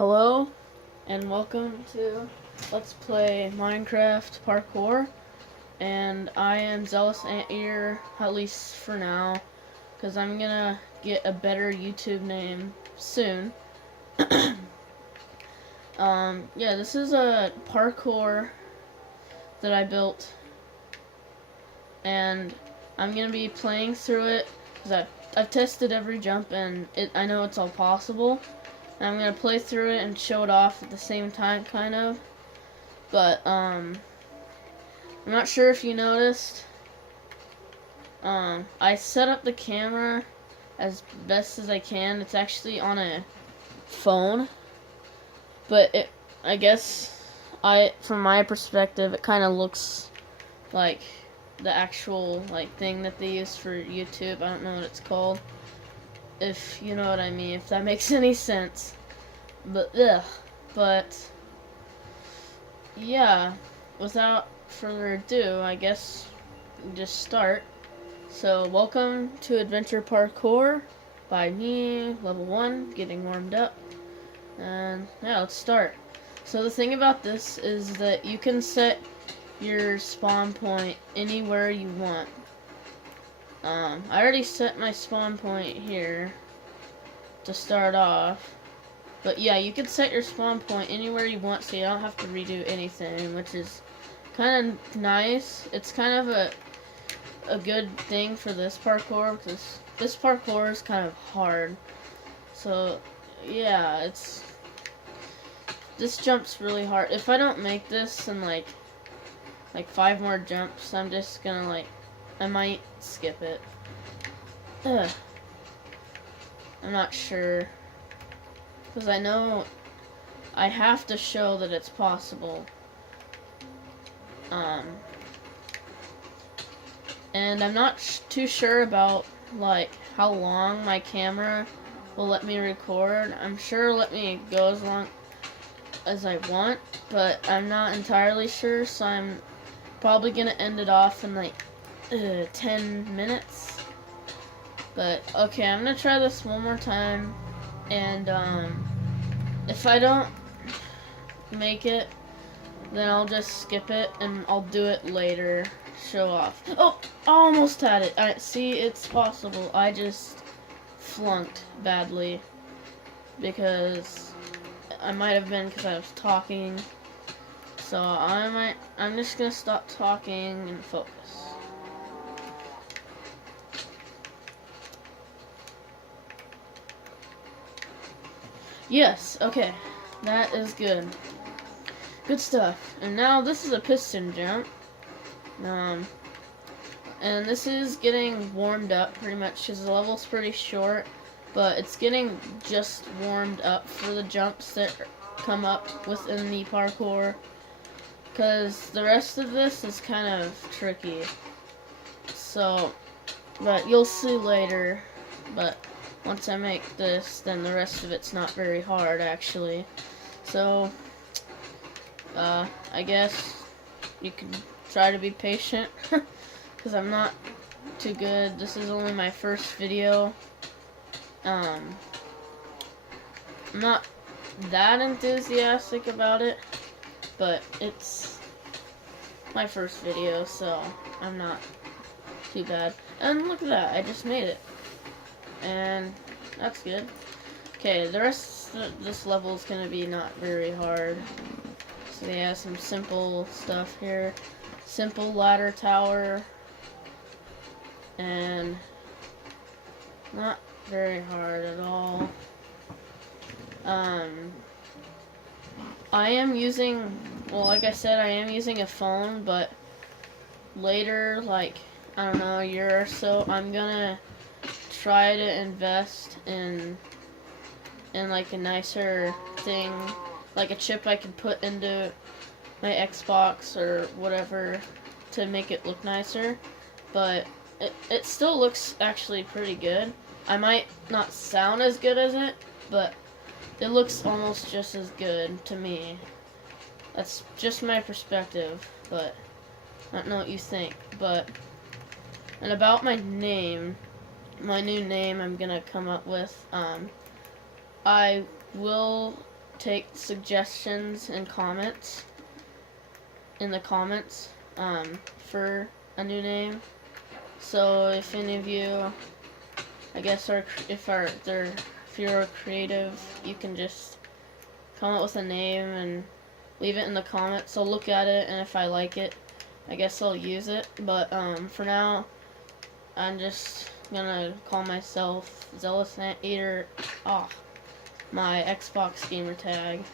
Hello, and welcome to Let's Play Minecraft Parkour. And I am Zealous Anteater, at least for now, because I'm gonna get a better YouTube name soon. Yeah, this is a parkour that I built, and I'm gonna be playing through it because I've tested every jump, and I know it's all possible. I'm gonna play through it and show it off at the same time, kind of. But I'm not sure if you noticed. I set up the camera as best as I can. It's actually on a phone, but I guess, from my perspective, it kind of looks like the actual thing that they use for YouTube. I don't know what it's called. If you know what I mean, if that makes any sense. But yeah, without further ado, I guess we just start. So, welcome to Adventure Parkour by me, level 1, getting warmed up. And yeah, let's start. So the thing about this is that you can set your spawn point anywhere you want. I already set my spawn point here to start off. But yeah, you can set your spawn point anywhere you want, so you don't have to redo anything, which is kind of nice. It's kind of a good thing for this parkour, because this parkour is kind of hard. So yeah, this jump's really hard. If I don't make this in like 5 more jumps, I'm just gonna I might skip it. Ugh. I'm not sure, because I know I have to show that it's possible. And I'm not too sure about how long my camera will let me record. I'm sure it'll let me go as long as I want, but I'm not entirely sure, so I'm probably gonna end it off in 10 minutes. But okay, I'm gonna try this one more time, and if I don't make it, then I'll just skip it and I'll do it later. Show off. Oh, I almost had it. See, it's possible. I just flunked badly because I might have been because I was talking. So I'm just gonna stop talking and focus. Yes, okay. That is good. Good stuff. And now this is a piston jump. And this is getting warmed up pretty much because the level's pretty short, but it's getting just warmed up for the jumps that come up within the parkour, because the rest of this is kind of tricky. So, but you'll see later. But once I make this, then the rest of it's not very hard actually. So I guess you can try to be patient because I'm not too good. This is only my first video. I'm not that enthusiastic about it, but it's my first video, so I'm not too bad. And look at that, I just made it. And that's good. Okay, the rest of this level is going to be not very hard. So they have some simple stuff here. Simple ladder tower. And not very hard at all. I am using, well, like I said, I am using a phone, but later, I don't know, a year or so, I'm gonna try to invest in a nicer thing, like a chip I can put into my Xbox or whatever to make it look nicer. But it still looks actually pretty good. I might not sound as good as it, but it looks almost just as good to me. That's just my perspective, but I don't know what you think. And about my name, my new name I'm gonna come up with, I will take suggestions and comments in the comments for a new name. So if any of you, I guess, if you're creative, you can just come up with a name and leave it in the comments. I'll look at it, and if I like it, I guess I'll use it. But for now, I'm just gonna call myself Zealous Eater. My Xbox gamer tag.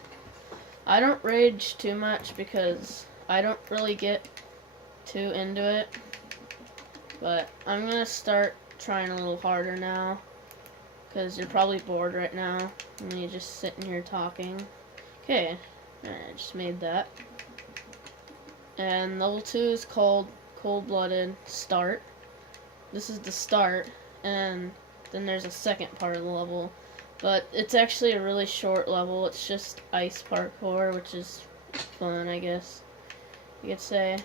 I don't rage too much because I don't really get too into it. But I'm gonna start trying a little harder now, because you're probably bored right now and you're just sitting here talking. Okay, I just made that. And level 2 is called Cold-Blooded Start. This is the start, and then there's a second part of the level. But it's actually a really short level. It's just ice parkour, which is fun, I guess you could say.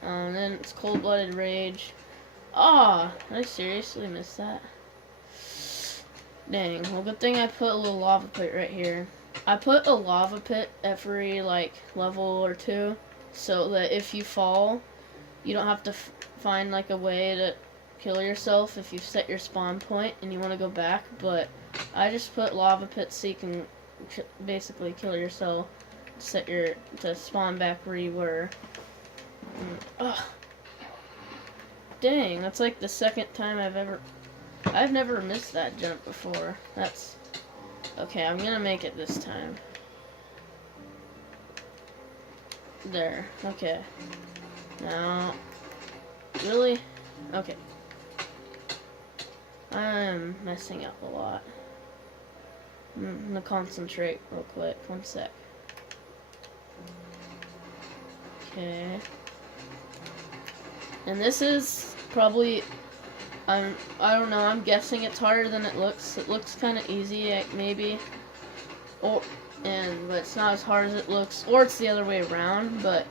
And then it's Cold-Blooded Rage. I seriously missed that. Dang. Well, good thing I put a little lava pit right here. I put a lava pit every, level or two, so that if you fall, you don't have to find, a way to kill yourself if you set your spawn point and you want to go back. But I just put lava pits so you can basically kill yourself, to spawn back where you were. Dang, that's like the second time I've never missed that jump before. That's okay. I'm gonna make it this time. There. Okay. Now, really? Okay. I'm messing up a lot. I'm gonna concentrate real quick. One sec. Okay. And this is probably, I don't know, I'm guessing it's harder than it looks. It looks kind of easy, maybe. But it's not as hard as it looks. Or it's the other way around, but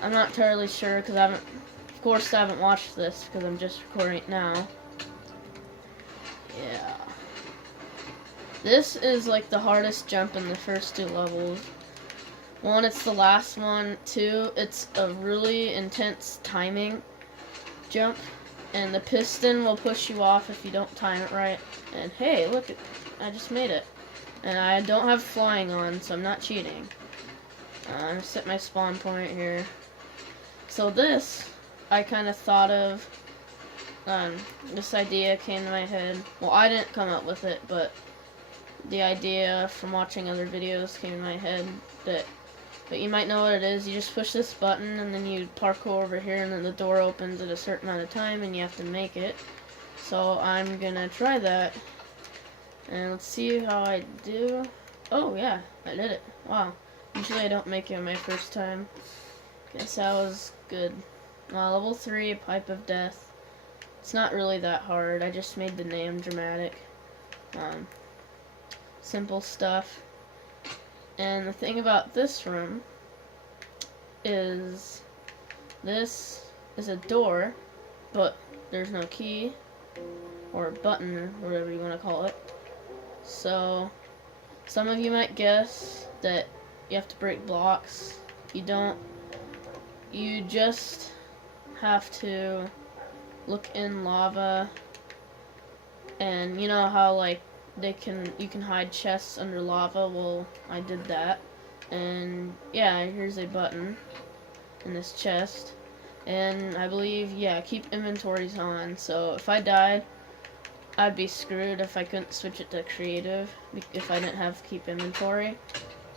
I'm not entirely sure, because of course I haven't watched this, because I'm just recording it now. Yeah. This is the hardest jump in the first two levels. One, it's the last one. Two, it's a really intense timing jump, and the piston will push you off if you don't time it right. And hey, look, I just made it. And I don't have flying on, so I'm not cheating. I'm gonna set my spawn point here. So this, I kind of thought of, this idea came to my head. Well, I didn't come up with it, but the idea from watching other videos came to my head but you might know what it is. You just push this button and then you parkour over here, and then the door opens at a certain amount of time and you have to make it. So I'm gonna try that. And let's see how I do. Oh yeah, I did it. Wow. Usually I don't make it my first time. Guess that was good. Level 3, Pipe of Death. It's not really that hard. I just made the name dramatic. Simple stuff. And the thing about this room is this is a door, but there's no key or button or whatever you want to call it. So some of you might guess that you have to break blocks. You don't. You just have to look in lava, and you know how you can hide chests under lava. Well, I did that, and yeah, here's a button in this chest, and I believe, yeah, keep inventories on. So if I died, I'd be screwed if I couldn't switch it to creative, if I didn't have keep inventory.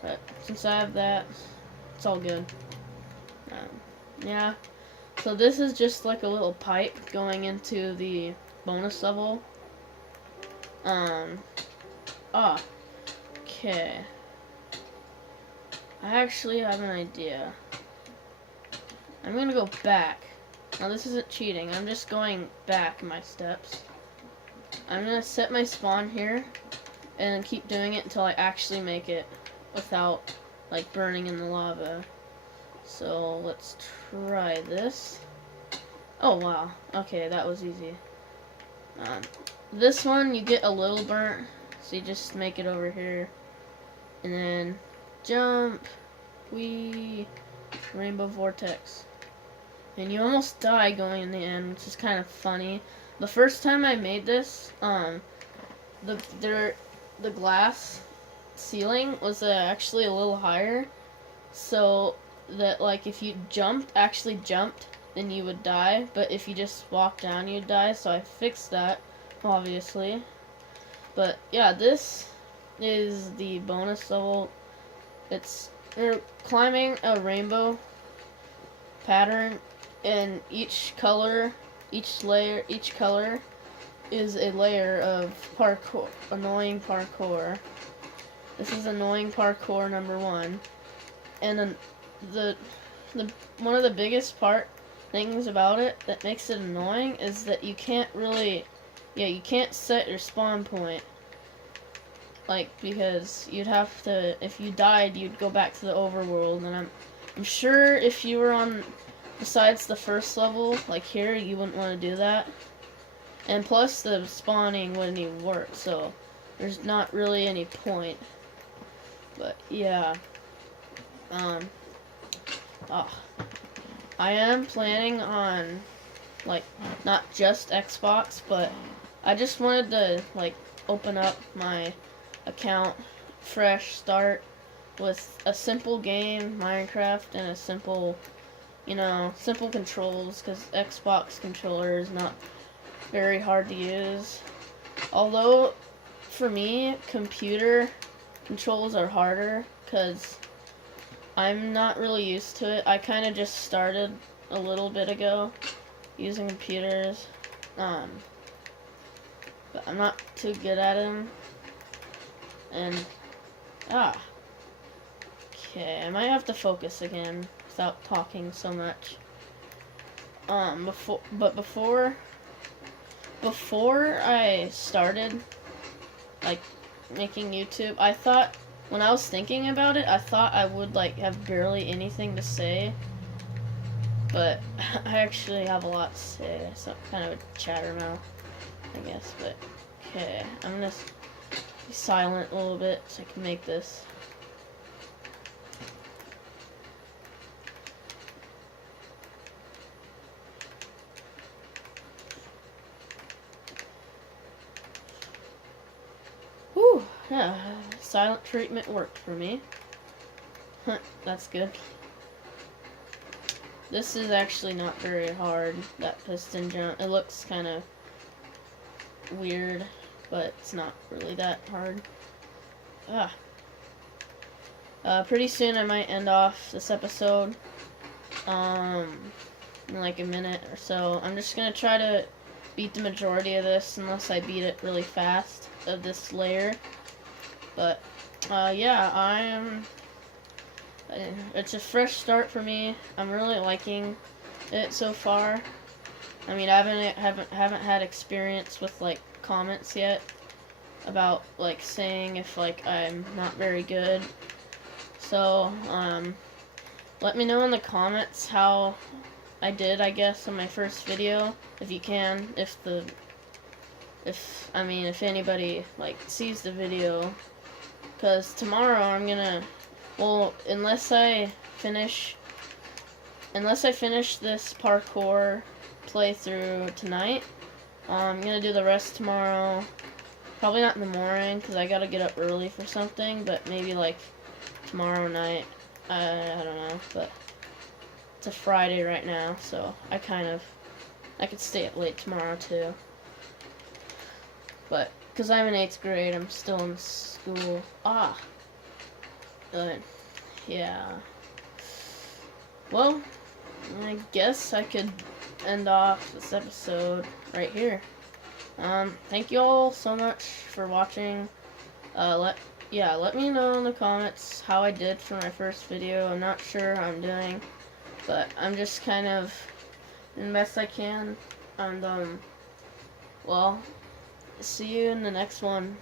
But since I have that, it's all good. Yeah, so this is just like a little pipe going into the bonus level. Okay. I actually have an idea. I'm gonna go back. Now this isn't cheating, I'm just going back my steps. I'm gonna set my spawn here and keep doing it until I actually make it without burning in the lava. So let's try this. Oh wow, okay, that was easy. This one you get a little burnt, so you just make it over here. and then jump, wee, rainbow vortex. And you almost die going in the end, which is kind of funny. The first time I made this, the glass ceiling was actually a little higher, so that like if you actually jumped, then you would die. But if you just walked down, you'd die. So I fixed that, obviously. But yeah, this is the bonus level. You're climbing a rainbow pattern, and each color is a layer of parkour, annoying parkour. This is annoying parkour number 1, and then the one of the biggest things about it that makes it annoying is that you can't set your spawn point. Like, because you'd have to, if you died, you'd go back to the overworld, and I'm sure if you were on, besides the first level, like here, you wouldn't want to do that. And plus, the spawning wouldn't even work, so there's not really any point. But, yeah. I am planning on, like, not just Xbox, but I just wanted to, like, open up my account, fresh start, with a simple game, Minecraft, and a simple controls, because Xbox controller is not very hard to use. Although, for me, computer controls are harder, because I'm not really used to it. I kind of just started a little bit ago using computers, but I'm not too good at them. And, okay, I might have to focus again without talking so much. Before I started, like, making YouTube, I thought, when I was thinking about it, I thought I would, like, have barely anything to say, but I actually have a lot to say, so kind of a chattermouth, I guess, but, okay, I'm gonna be silent a little bit so I can make this. Whew, yeah, silent treatment worked for me. That's good. This is actually not very hard, that piston jump. It looks kind of weird, but it's not really that hard. Pretty soon I might end off this episode, in like a minute or so. I'm just gonna try to beat the majority of this, unless I beat it really fast, of this layer. But, yeah, it's a fresh start for me. I'm really liking it so far. I mean, I haven't had experience with, like, comments yet about, like, saying if, like, I'm not very good. So, let me know in the comments how I did, I guess, on my first video, if you can, if anybody, like, sees the video, because tomorrow I'm gonna, well, unless I finish this parkour playthrough tonight, I'm gonna do the rest tomorrow. Probably not in the morning, because I gotta get up early for something, but maybe, like, tomorrow night. I don't know, but it's a Friday right now, so I could stay up late tomorrow, too. But, because I'm in 8th grade, I'm still in school. But, yeah. Well, I guess I could end off this episode right here. Thank you all so much for watching. Let me know in the comments how I did for my first video. I'm not sure how I'm doing, but I'm just kind of doing the best I can. And, well, see you in the next one.